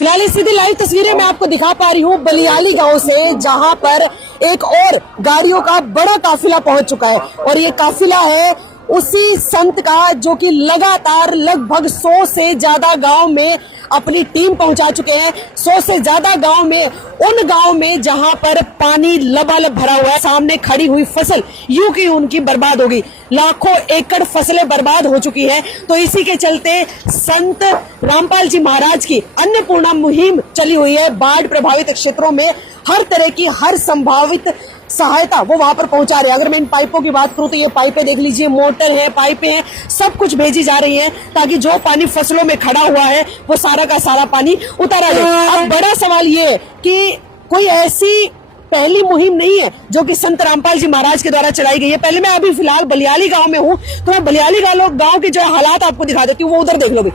फिलहाल इस सीधी लाइव तस्वीरें मैं आपको दिखा पा रही हूँ बलियाली गांव से, जहां पर एक और गाड़ियों का बड़ा काफिला पहुंच चुका है। और ये काफिला है उसी संत का जो कि लगातार लगभग 100 से ज्यादा गांव में अपनी टीम पहुंचा चुके हैं। 100 से ज्यादा गांव में, उन गांव में जहां पर पानी लबालब भरा हुआ है। सामने खड़ी हुई फसल यूं की उनकी बर्बाद हो गई, लाखों एकड़ फसलें बर्बाद हो चुकी है। तो इसी के चलते संत रामपाल जी महाराज की अन्नपूर्णा मुहिम चली हुई है। बाढ़ प्रभावित क्षेत्रों में हर तरह की, हर संभावित सहायता वो वहां पर पहुंचा रहे हैं। अगर मैं इन पाइपों की बात करूं तो ये पाइपें देख लीजिए, मोटर है, पाइपें हैं, सब कुछ भेजी जा रही हैं ताकि जो पानी फसलों में खड़ा हुआ है वो सारा का सारा पानी उतारा जाए। अब बड़ा सवाल ये है कि कोई ऐसी पहली मुहिम नहीं है जो कि संत रामपाल जी महाराज के द्वारा चलाई गई है। पहले मैं अभी फिलहाल बलियाली गांव में हूं, तो मैं बलियाली गांव के जो हालात आपको दिखा देती हूँ, वो उधर देख लो भी,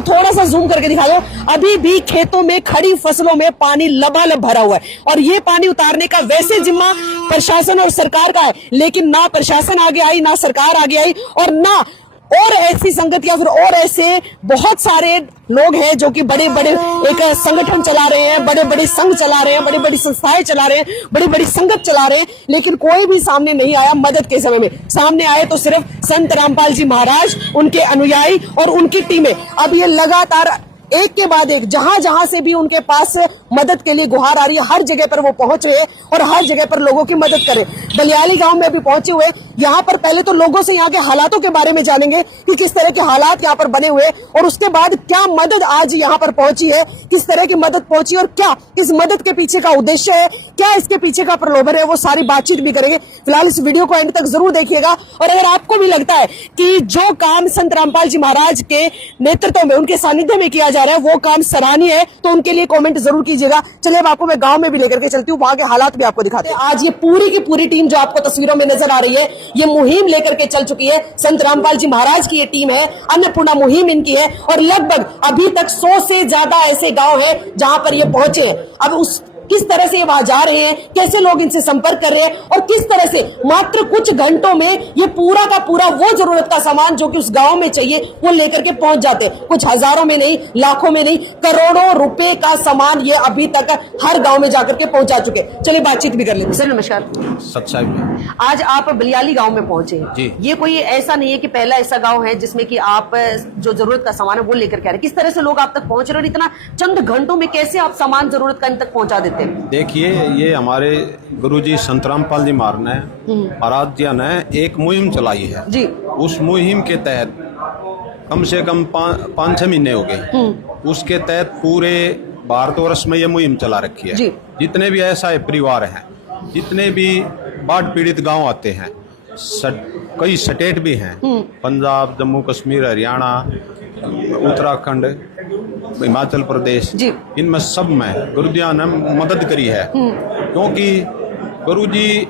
थोड़ा सा जूम करके दिखा दो। अभी भी खेतों में खड़ी फसलों में पानी लबालब भरा हुआ है और ये पानी उतारने का वैसे जिम्मा प्रशासन और सरकार का है, लेकिन ना प्रशासन आगे आई, ना सरकार आगे आई, और ना और ऐसी संगत या फिर और ऐसे बहुत सारे लोग हैं जो कि बड़े बड़े एक संगठन चला रहे हैं, बड़े बड़े संघ चला रहे हैं, बड़ी बड़ी संस्थाएं चला रहे हैं, बड़ी बड़ी संगत चला रहे हैं, लेकिन कोई भी सामने नहीं आया मदद के समय में। सामने आए तो सिर्फ संत रामपाल जी महाराज, उनके अनुयायी और उनकी टीमें। अब ये लगातार एक के बाद एक, जहां जहां से भी उनके पास मदद के लिए गुहार आ रही है, हर जगह पर वो पहुंच रहे हैं और हर जगह पर लोगों की मदद करें। बलियाली गांव में अभी पहुंचे हुए, यहाँ पर पहले तो लोगों से यहाँ के हालातों के बारे में जानेंगे कि किस तरह के हालात यहाँ पर बने हुए, और उसके बाद क्या मदद आज यहाँ पर पहुंची है, किस तरह की मदद पहुंची और क्या इस मदद के पीछे का उद्देश्य है, क्या इसके पीछे का प्रलोभन है, वो सारी बातचीत भी करेंगे। फिलहाल इस वीडियो को एंड तक जरूर देखिएगा। और अगर आपको भी लगता है कि जो काम संत रामपाल जी महाराज के नेतृत्व में, उनके सानिध्य में किया जा रहा है, वो काम सराहनीय है, तो उनके लिए कमेंट जरूर कीजिएगा। चलिए अब आपको मैं गांव में भी लेकर के चलती हूँ, वहां के हालात भी आपको दिखाते हैं। आज ये पूरी की पूरी टीम जो आपको तस्वीरों में नजर आ रही है, ये मुहिम लेकर के चल चुकी है। संत रामपाल जी महाराज की ये टीम है, अन्नपूर्णा मुहिम इनकी है, और लगभग अभी तक 100 से ज्यादा ऐसे गांव है जहां पर ये पहुंचे हैं। अब उस किस तरह से ये वहां जा रहे हैं, कैसे लोग इनसे संपर्क कर रहे हैं, और किस तरह से मात्र कुछ घंटों में ये पूरा का पूरा वो जरूरत का सामान जो कि उस गांव में चाहिए वो लेकर के पहुंच जाते हैं। कुछ हजारों में नहीं, लाखों में नहीं, करोड़ों रुपए का सामान ये अभी तक हर गांव में जाकर के पहुंचा चुके। चलिए बातचीत भी कर लेते हैं। सर नमस्कार। सच्चाई में आज आप बलियाली गांव में पहुंचे जी। ये कोई ऐसा नहीं है कि पहला ऐसा गांव है जिसमें कि आप जो जरूरत का सामान है वो लेकर के आ रहे, किस तरह से लोग आप तक पहुंच रहे और इतना चंद घंटों में कैसे आप सामान जरूरत का इन तक पहुंचा देते हैं? देखिए, ये हमारे गुरुजी संत रामपाल जी महाराज जी ने एक मुहिम चलाई है जी। उस मुहिम के तहत कम से कम 5-6 महीने हो गए। उसके तहत पूरे भारतवर्ष में ये मुहिम चला रखी है जी। जितने भी ऐसा परिवार हैं, जितने भी बाढ़ पीड़ित गांव आते हैं, कई स्टेट भी हैं, पंजाब, जम्मू कश्मीर, हरियाणा, उत्तराखंड, हिमाचल प्रदेश, इनमें सब में गुरुजी ने मदद करी है। क्योंकि गुरुजी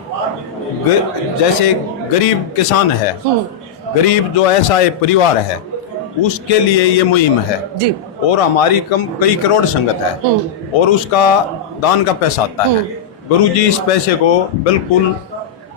जैसे गरीब किसान है, गरीब जो ऐसा एक परिवार है, उसके लिए ये मुहिम है जी। और हमारी कई करोड़ संगत है और उसका दान का पैसा आता है। गुरुजी इस पैसे को बिल्कुल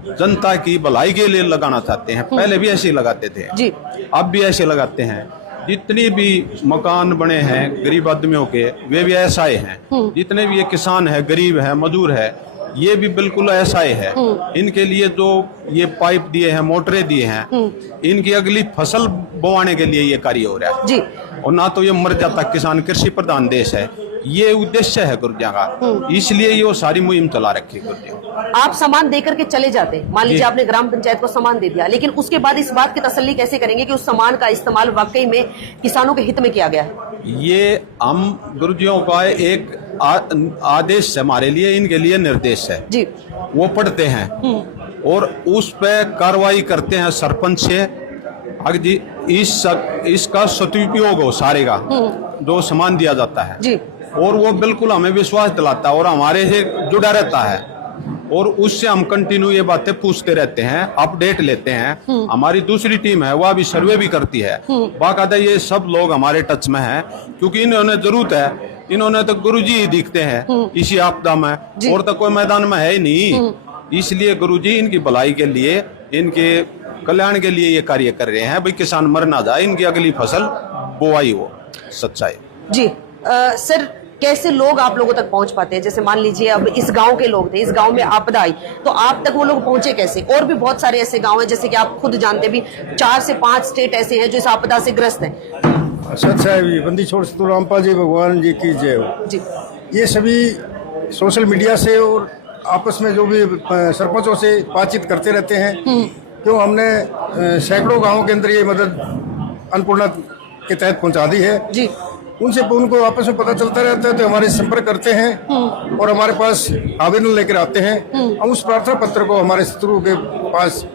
जनता की भलाई के लिए लगाना चाहते हैं। पहले भी ऐसे ही लगाते थे जी, अब भी ऐसे लगाते हैं। जितने भी मकान बने हैं गरीब आदमियों के, वे भी ऐसा ही हैं। जितने भी ये किसान है, गरीब है, मजदूर है, ये भी बिल्कुल ऐसा ही है। इनके लिए जो ये पाइप दिए हैं, मोटरें दिए हैं, इनकी अगली फसल बोवाने के लिए ये कार्य हो रहा है जी। और ना तो ये मर जाता किसान, कृषि प्रधान देश है, ये उद्देश्य है गुरुजिया का, इसलिए ये सारी मुहिम चला रखी है गुरुजी। आप सामान देकर के चले जाते, मान लीजिए आपने ग्राम पंचायत को सामान दे दिया, लेकिन उसके बाद इस बात की तसल्ली कैसे करेंगे कि उस सामान का इस्तेमाल वाकई में किसानों के हित में किया गया है? ये हम गुरुजियों का एक आदेश है, हमारे लिए, इनके लिए निर्देश है जी। वो पढ़ते हैं और उस पे कार्रवाई करते हैं सरपंच से। जी, इसका सदुपयोग हो सारे का जो सामान दिया जाता है जी। और वो बिल्कुल हमें विश्वास दिलाता है और हमारे से जुड़ा रहता है, और उससे हम कंटिन्यू ये बातें पूछते रहते हैं, अपडेट लेते हैं। हमारी दूसरी टीम है, वह भी सर्वे भी करती है। बाकायदा ये सब लोग हमारे टच में हैं, क्योंकि इन्होंने जरूरत है, इन्होंने तो गुरुजी ही दिखते हैं इसी आपदा में, और तो कोई मैदान में है ही नहीं। इसलिए गुरुजी इनकी भलाई के लिए, इनके कल्याण के लिए ये कार्य कर रहे हैं, भाई किसान मर ना जाए, इनकी अगली फसल बोआई हो। सच्चाई जी। सर कैसे लोग आप लोगों तक पहुंच पाते हैं? जैसे मान लीजिए अब इस गांव के लोग थे, इस गांव में आपदा आई, तो आप तक वो लोग पहुंचे कैसे? और भी बहुत सारे ऐसे गांव हैं, जैसे कि आप खुद जानते भी 4 से 5 स्टेट ऐसे हैं जो इस आपदा से ग्रस्त हैं। सच है, बंदी छोड़ सतु रामपाल जी भगवान जी की जय हो जी। ये सभी सोशल मीडिया से और आपस में जो भी सरपंचों से बातचीत करते रहते हैं, क्यों हमने सैकड़ों गांवों के अंदर ये मदद अन्नपूर्णा के तहत पहुंचा दी है जी। उनसे उनको आपस में पता चलता रहता है, तो हमारे संपर्क करते हैं और हमारे पास आवेदन लेकर आते हैं। हम उस प्रार्थना पत्र को हमारे शत्रु के पास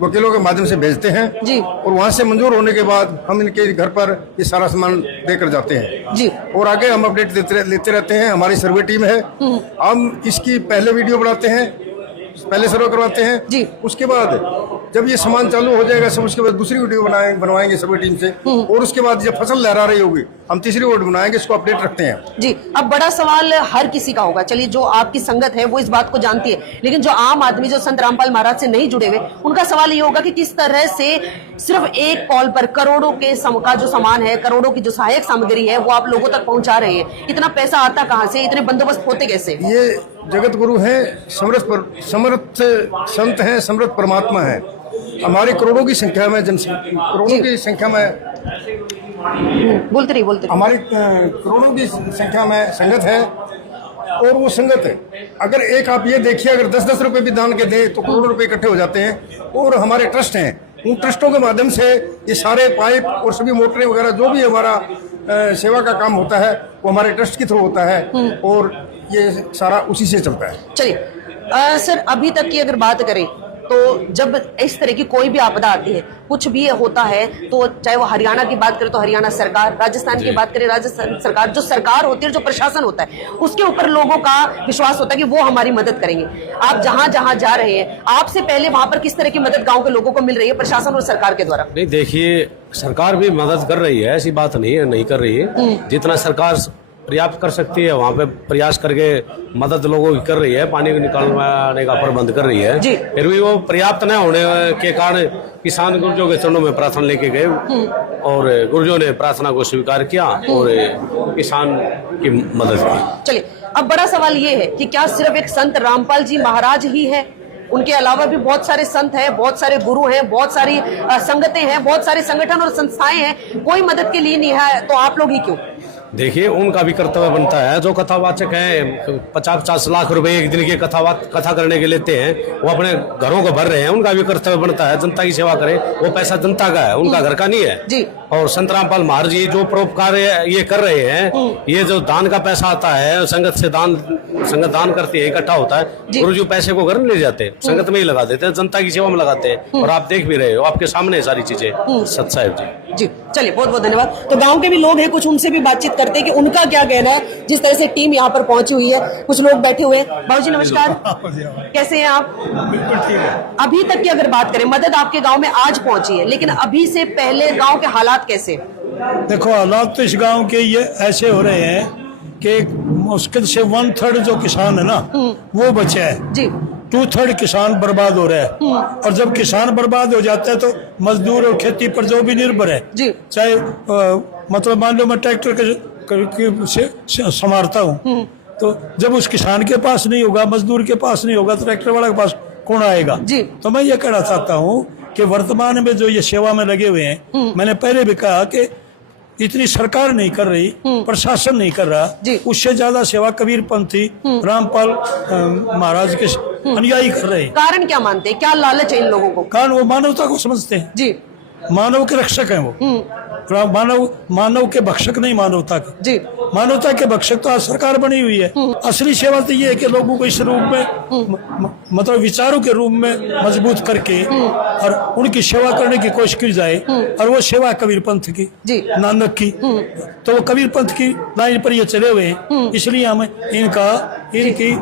वकीलों के माध्यम से भेजते हैं जी। और वहां से मंजूर होने के बाद हम इनके घर पर ये सारा सामान देकर जाते हैं जी। और आगे हम अपडेट लेते रहते हैं। हमारी सर्वे टीम है, हम इसकी पहले वीडियो बनाते हैं, पहले सर्वे करवाते हैं जी। उसके बाद जब ये सामान चालू हो जाएगा सब, उसके बाद दूसरी वीडियो बनवाएंगे सर्वे टीम से, और उसके बाद जब फसल लहरा रही होगी हम तीसरी वीडियो बनाएंगे, इसको अपडेट रखते हैं। जी। अब बड़ा सवाल हर किसी का होगा, चलिए जो आपकी संगत है वो इस बात को जानती है, लेकिन जो आम आदमी जो संत रामपाल महाराज से नहीं जुड़े हुए, उनका सवाल ये होगा कि किस तरह से सिर्फ एक कॉल पर करोड़ों के का जो सामान है, करोड़ों की जो सहायक सामग्री है वो आप लोगों तक पहुंचा रहे हैं। इतना पैसा आता कहाँ से? इतने बंदोबस्त होते कैसे? ये जगत गुरु हैं, समर्थ संत हैं, समर्थ परमात्मा है। हमारी करोड़ों की संख्या में करोड़ों की संख्या में बोलते रहिए हमारी करोड़ों की संख्या में संगत है, और वो संगत है अगर एक आप ये देखिए, अगर 10-10 रुपए भी दान के दें तो करोड़ों रुपए इकट्ठे हो जाते हैं। और हमारे ट्रस्ट हैं, उन ट्रस्टों के माध्यम से ये सारे पाइप और सभी मोटरें वगैरह जो भी हमारा सेवा का काम होता है वो हमारे ट्रस्ट के थ्रू होता है, और ये सारा उसी से चलता है। चलिए सर, अभी तक की अगर बात करें तो जब इस तरह की कोई भी आपदा आती है, कुछ भी होता है, तो चाहे वो हरियाणा की बात करें तो हरियाणा सरकार, राजस्थान की बात करें राजस्थान सरकार, जो सरकार होती है, जो प्रशासन होता है, उसके ऊपर लोगों का विश्वास होता है कि वो हमारी मदद करेंगे। आप जहां जहां जा रहे हैं, आपसे पहले वहां पर किस तरह की मदद गांव के लोगों को मिल रही है प्रशासन और सरकार के द्वारा? नहीं, देखिए सरकार भी मदद कर रही है, ऐसी बात नहीं है नहीं कर रही है। जितना सरकार पर्याप्त कर सकती है वहाँ पे प्रयास करके मदद लोगों की कर रही है, पानी को निकालने का प्रबंध कर रही है। फिर भी वो पर्याप्त न होने के कारण किसान गुर्जों के चरणों में प्रार्थना लेके गए और गुर्जों ने प्रार्थना को स्वीकार किया और किसान की मदद की। चलिए, अब बड़ा सवाल ये है कि क्या सिर्फ एक संत रामपाल जी महाराज ही है? उनके अलावा भी बहुत सारे संत हैं, बहुत सारे गुरु हैं, बहुत सारी संगतें हैं, बहुत सारे संगठन और संस्थाएं हैं, कोई मदद के लिए नहीं है, तो आप लोग ही क्यों? देखिए, उनका भी कर्तव्य बनता है। जो कथावाचक हैं 50-50 लाख रुपए एक दिन के कथा करने के लेते हैं, वो अपने घरों को भर रहे हैं, उनका भी कर्तव्य बनता है जनता की सेवा करें। वो पैसा जनता का है, उनका घर का नहीं है जी। और संत रामपाल महाराज जी जो परोपकार ये कर रहे हैं, ये जो दान का पैसा आता है, संगत दान करती है, इकट्ठा होता है, गुरुजी पैसे को घर में ले जाते हैं, संगत में ही लगा देते हैं, जनता की सेवा में लगाते हैं, और आप देख भी रहे हो, आपके सामने सारी चीजें। सत साहिब जी। चलिए, बहुत बहुत धन्यवाद। तो गांव के भी लोग हैं, कुछ उनसे भी बातचीत करते हैं कि उनका क्या कहना है, जिस तरह से टीम यहाँ पर पहुंची हुई है। कुछ लोग बैठे हुए हैं। बाबूजी नमस्कार, कैसे हैं आप? बिल्कुल ठीक है। अभी तक की अगर बात करें, मदद आपके गांव में आज पहुंची है, लेकिन अभी से पहले गांव के हालात कैसे? देखो, हालात तो इस गांव के ये ऐसे हो रहे हैं कि मुश्किल से 1/3 जो किसान है ना वो बचे है जी। 2/3 किसान बर्बाद हो रहा है, और जब किसान बर्बाद हो जाता है तो मजदूर और खेती पर जो भी निर्भर है जी, चाहे मतलब मान लो मैं ट्रैक्टर से संभालता हूँ, तो जब उस किसान के पास नहीं होगा, मजदूर के पास नहीं होगा, तो ट्रैक्टर वाला के पास कौन आएगा जी। तो मैं ये कहना चाहता हूँ कि वर्तमान में जो ये सेवा में लगे हुए हैं, मैंने पहले भी कहा कि इतनी सरकार नहीं कर रही, प्रशासन नहीं कर रहा, उससे ज्यादा सेवा कबीर पंथी रामपाल महाराज के अनुयायी कर रहे हैं। कारण क्या मानते हैं? क्या लालच है इन लोगों को? कारण वो मानवता को समझते हैं जी, मानव के रक्षक हैं वो। मानव के भक्षक नहीं, मानवता के जी। मानवता के भक्षक तो आज सरकार बनी हुई है। असली सेवा तो ये है कि लोगों को इस रूप में मतलब विचारों के रूप में मजबूत करके और उनकी सेवा करने की कोशिश की जाए, और वो सेवा कबीर पंथ की जी, नानक की। तो वो कबीर पंथ की लाइन पर ये चले हुए हैं, इसलिए हम इनकी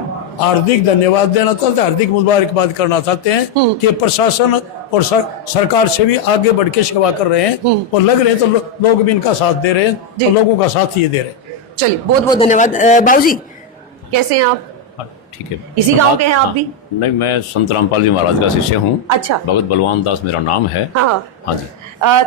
हार्दिक धन्यवाद देना चाहते हैं, हार्दिक मुबारकबाद करना चाहते हैं कि प्रशासन और सरकार से भी आगे बढ़ के सेवा कर रहे हैं, और लग रहे हैं तो लोग भी इनका साथ दे रहे हैं, तो लोगों का साथ ये दे रहे हैं। चलिए, बहुत बहुत धन्यवाद। बाबूजी कैसे हैं आप? ठीक है। इसी गांव के हैं आप भी? नहीं, मैं संत रामपाल जी महाराज का शिष्य हूँ। अच्छा। भगत बलवान दास मेरा नाम है। हाँ जी।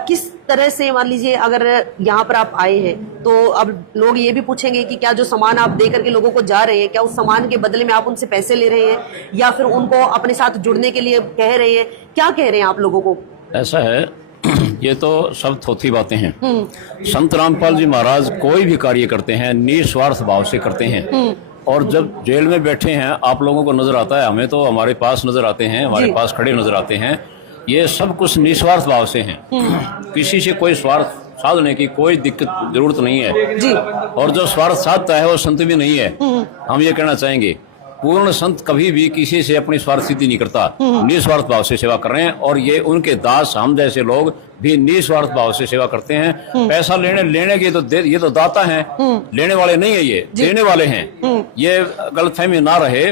किस तरह से मान लीजिए अगर यहाँ पर आप आए हैं तो अब लोग ये भी पूछेंगे कि क्या जो सामान आप दे करके लोगों को जा रहे हैं, क्या उस सामान के बदले में आप उनसे पैसे ले रहे हैं या फिर उनको अपने साथ जुड़ने के लिए कह रहे हैं? क्या कह रहे हैं आप लोगों को? ऐसा है, ये तो सब थोथी बातें हैं। संत रामपाल जी महाराज कोई भी कार्य करते हैं निस्वार्थ भाव से करते हैं। और जब जेल में बैठे हैं आप लोगों को नजर आता है, हमें तो हमारे पास नजर आते हैं, हमारे पास खड़े नजर आते हैं, ये सब कुछ निस्वार्थ भाव से हैं। किसी से कोई स्वार्थ साधने की कोई दिक्कत जरूरत नहीं है जी। और जो स्वार्थ साधता है वो संत भी नहीं है। हम ये कहना चाहेंगे पूर्ण संत कभी भी किसी से अपनी स्वार्थ सिद्धि नहीं करता, निस्वार्थ भाव से सेवा कर रहे हैं। और ये उनके दास हम जैसे लोग भी निस्वार्थ भाव से सेवा करते हैं। पैसा लेने की तो ये तो दाता हैं, लेने वाले नहीं है, ये देने वाले हैं। ये गलतफहमी ना रहे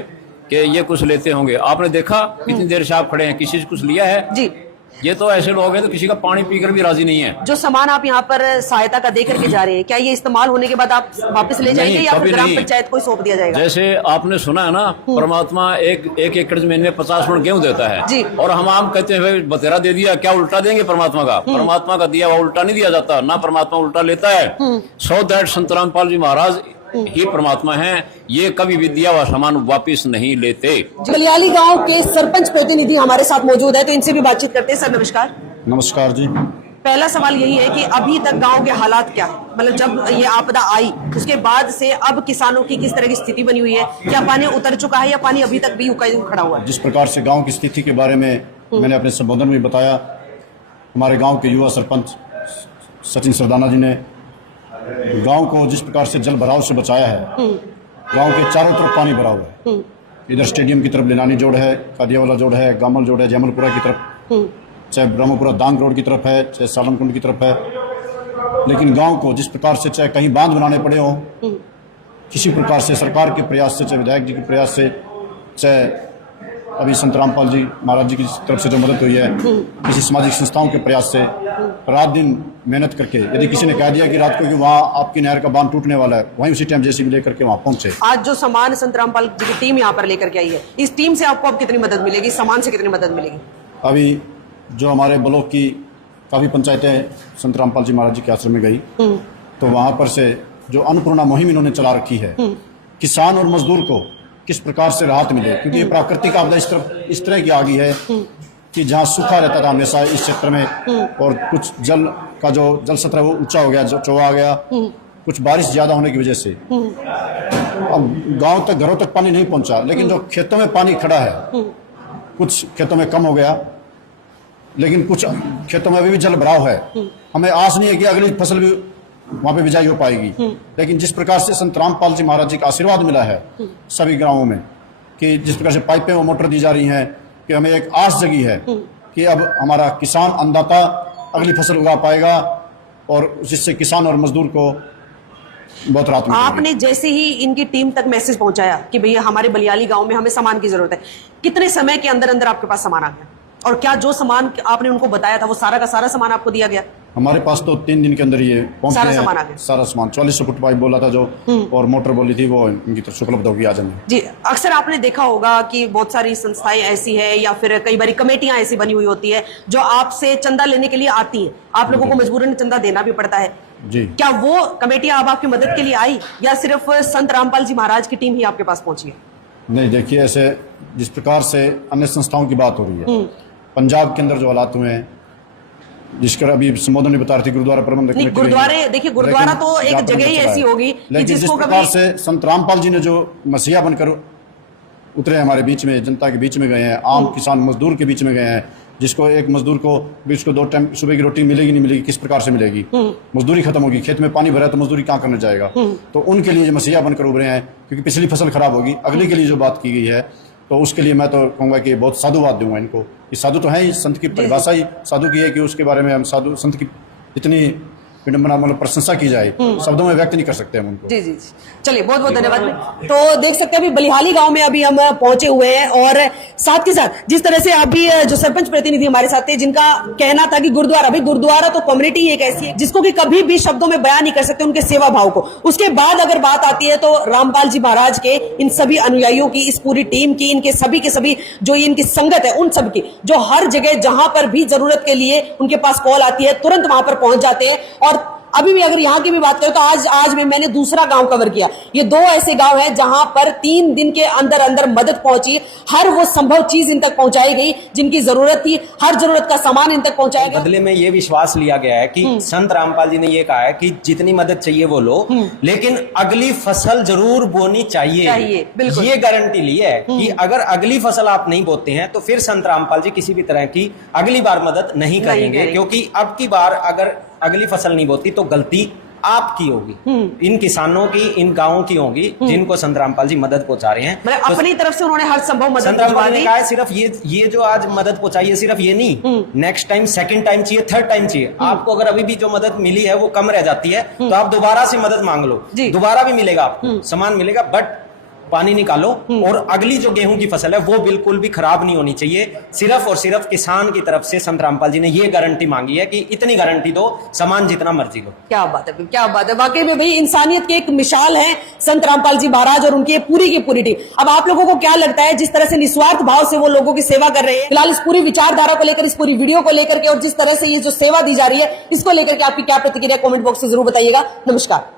कि ये कुछ लेते होंगे। आपने देखा कितनी देर से आप खड़े हैं, किसी से कुछ लिया है जी। ये तो ऐसे लोग हैं तो किसी का पानी पीकर भी राजी नहीं है। जो सामान आप यहाँ पर सहायता का दे करके जा रहे हैं, क्या ये इस्तेमाल होने के बाद आप वापस ले जाएंगे या फिर ग्राम पंचायत को सौंप दिया जाएगा? जैसे आपने सुना है ना, परमात्मा एक एकड़ जमीन में 50 मन गेहूं देता है जी। और हम आम कहते हैं भाई बतेरा दे दिया, क्या उल्टा देंगे परमात्मा का? परमात्मा का दिया हुआ उल्टा नहीं दिया जाता, ना परमात्मा उल्टा लेता है। सो दैट संत रामपाल जी महाराज ही परमात्मा हैं, ये कभी भी दिया हुआ सामान वापिस नहीं लेते। बलियाली गांव के सरपंच प्रतिनिधि हमारे साथ मौजूद है, तो इनसे भी बातचीत करते हैं। सर नमस्कार। नमस्कार जी। पहला सवाल यही है कि अभी तक गांव के हालात क्या है, मतलब जब ये आपदा आई उसके बाद से अब किसानों की किस तरह की स्थिति बनी हुई है? क्या पानी उतर चुका है या पानी अभी तक भी खड़ा हुआ है? जिस प्रकार से गांव की स्थिति के बारे में मैंने अपने संबोधन में बताया, हमारे गांव के युवा सरपंच सचिन सरदाना जी ने गांव को जिस प्रकार से जल भराव से बचाया है। गांव के चारों तरफ पानी भरा हुआ है। इधर स्टेडियम की तरफ लेनानी जोड़ है, कादियावाला जोड़ है, गामल जोड़ है, जमलपुरा की तरफ, चाहे ब्रह्मपुरा दांग रोड की तरफ है, चाहे सालमकुंड की तरफ है। लेकिन गांव को जिस प्रकार से चाहे कहीं बांध बनाने पड़े हों, किसी प्रकार से सरकार के प्रयास से, चाहे विधायक जी के प्रयास से, चाहे अभी संत रामपाल जी महाराज जी की तरफ से जो मदद हुई है, किसी सामाजिक संस्थाओं के प्रयास से रात दिन मेहनत करके, यदि किसी ने कह दिया कि रात को कि वहाँ आपकी नहर का बांध टूटने वाला है, वहीं उसी टाइम जेसीबी लेकर के वहाँ पहुंचे। आज जो सामान संत रामपाल जी की टीम यहाँ पर लेकर के आई है, इस टीम से आपको अब कितनी मदद मिलेगी, सामान से कितनी मदद मिलेगी? अभी जो हमारे ब्लॉक की काफ़ी पंचायतें संत रामपाल जी महाराज जी के आश्रम में गई, तो वहाँ पर से जो अन्नपूर्णा मुहिम इन्होंने चला रखी है, किसान और मजदूर को किस प्रकार से राहत मिले, क्योंकि ये प्राकृतिक आपदा इस तरह की आ गई है कि जहाँ सूखा रहता था हमेशा इस क्षेत्र में, और कुछ जल का जो जल स्तर है वो ऊंचा हो गया, जो चौड़ा आ गया, कुछ बारिश ज्यादा होने की वजह से अब गांव तक, घरों तक पानी नहीं पहुंचा। लेकिन जो खेतों में पानी खड़ा है, कुछ खेतों में कम हो गया, लेकिन कुछ खेतों में अभी भी जल भराव है। हमें आस नहीं है कि अगली फसल भी वहां पे बिजाई हो पाएगी। लेकिन जिस प्रकार से संत रामपाल जी महाराज जी का आशीर्वाद मिला है सभी गांवों में, कि जिस प्रकार से पाइपें और मोटर दी जा रही हैं, कि हमें एक आस जगी है कि अब हमारा किसान अन्नदाता अगली फसल उगा पाएगा, और जिससे किसान और मजदूर को बहुत राहत मिलेगी। आपने जैसे ही इनकी टीम तक मैसेज पहुंचाया कि भैया हमारे बलियाली गांव में हमें सामान की जरूरत है, कितने समय के अंदर अंदर आपके पास सामान आ गया? और क्या जो सामान आपने उनको बताया था वो सारा का सारा सामान आपको दिया गया? हमारे पास तो 3 दिन के अंदर ये पहुंच सारा गए सामान आ हैं। गया? सारा सामान 4400 फुट पाइप बोला था जो, और मोटर बोली थी, वो इनकी तरफ से उपलब्ध होगी आज हमें। जी, अक्सर आपने देखा होगा कि बहुत सारी संस्थाएं ऐसी है या फिर कई बार कमेटियां ऐसी बनी हुई होती है जो आपसे चंदा लेने के लिए आती है, आप लोगों को मजबूरन चंदा देना भी पड़ता है। जी, क्या वो कमेटियां अब आपकी मदद के लिए आई या सिर्फ संत रामपाल जी महाराज की टीम ही आपके पास पहुंची है? नहीं, देखिए, ऐसे जिस प्रकार से अन्य संस्थाओं की बात हो रही है, पंजाब के अंदर जो हालात हुए हैं, जिसका अभी संबोधन में बता रही थी गुरुद्वारा प्रबंधक कमेटी, गुरुद्वारे, देखिए गुरुद्वारा तो एक जगह ही ऐसी होगी, लेकिन जिस प्रकार से संत रामपाल जी ने जो मसीहा बनकर उतरे हमारे बीच में, जनता के बीच में गए हैं, आम किसान मजदूर के बीच में गए हैं, जिसको एक मजदूर को भी उसको 2 टाइम सुबह की रोटी मिलेगी नहीं मिलेगी, किस प्रकार से मिलेगी, मजदूरी खत्म होगी, खेत में पानी भरा है तो मजदूरी कहाँ करने जाएगा। तो उनके लिए जो मसीहा बनकर उभरे हैं, क्योंकि पिछली फसल खराब होगी, अगले के लिए जो बात की गई है, तो उसके लिए मैं तो कहूँगा कि बहुत साधुवाद दूंगा इनको। ये साधु तो है ही, संत की परिभाषा ही साधु की है कि उसके बारे में हम साधु संत की इतनी विडम्बना मतलब प्रशंसा की जाए, शब्दों में व्यक्त नहीं कर सकते हम उनको। जी जी जी, चलिए बहुत बहुत धन्यवाद। तो देख सकते हैं अभी बलिहाली गांव में अभी हम पहुंचे हुए हैं और साथ के साथ जिस तरह से अभी जो सरपंच प्रतिनिधि हमारे साथ थे जिनका कहना था कि गुरुद्वारा, भाई गुरुद्वारा तो कम्युनिटी एक ऐसी है जिसको कि कभी भी शब्दों में बयान नहीं कर सकते उनके सेवा भाव को। उसके बाद अगर बात आती है तो रामपाल जी महाराज के इन सभी अनुयायियों की, इस पूरी टीम की, इनके सभी के सभी जो इनकी संगत है उन सब की, जो हर जगह जहां पर भी जरूरत के लिए उनके पास कॉल आती है तुरंत वहां पर पहुंच जाते हैं। और अभी भी अगर यहाँ की भी बात करें तो आज में मैंने दूसरा गांव कवर किया। ये 2 ऐसे गांव हैं जहां पर 3 दिन के अंदर अंदर मदद पहुंची, हर वो संभव चीज इन तक पहुंचाई गई जिनकी जरूरत थी, हर जरूरत का सामान इन तक पहुंचाया गया। बदले में ये विश्वास लिया गया है कि संत रामपाल जी ने ये कहा है कि जितनी मदद चाहिए वो लो, लेकिन अगली फसल जरूर बोनी चाहिए। बिल्कुल। ये गारंटी ली है कि अगर अगली फसल आप नहीं बोते हैं तो फिर संत रामपाल जी किसी भी तरह की अगली बार मदद नहीं करेंगे, क्योंकि अब की बार अगर अगली फसल नहीं बोती तो गलती आपकी होगी, इन किसानों की, इन गांवों की होगी जिनको संत रामपाल जी मदद पहुंचा रहे हैं। मतलब अपनी तरफ से उन्होंने हर संभव मदद संत रामपाल ने कहा है सिर्फ ये जो आज मदद पहुंचाई है सिर्फ ये नहीं, नेक्स्ट टाइम, सेकंड टाइम चाहिए, थर्ड टाइम चाहिए। आपको अगर अभी भी जो मदद मिली है वो कम रह जाती है तो आप दोबारा से मदद मांग लो, दोबारा भी मिलेगा, आपको सामान मिलेगा, बट पानी निकालो और अगली जो गेहूं की फसल है वो बिल्कुल भी खराब नहीं होनी चाहिए। सिर्फ और सिर्फ किसान की तरफ से संत रामपाल जी ने ये गारंटी मांगी है कि इतनी गारंटी दो, सामान जितना मर्जी लो। क्या बात है, क्या बात है। वाकई में भाई इंसानियत की एक मिसाल है संत रामपाल जी महाराज और उनकी पूरी की पूरी टीम। अब आप लोगों को क्या लगता है जिस तरह से निस्वार्थ भाव से वो लोगों की सेवा कर रहे हैं, फिलहाल इस पूरी विचारधारा को लेकर, इस पूरी वीडियो को लेकर के और जिस तरह से ये जो सेवा दी जा रही है इसको लेकर के आपकी क्या प्रतिक्रिया कमेंट बॉक्स में जरूर बताइएगा। नमस्कार।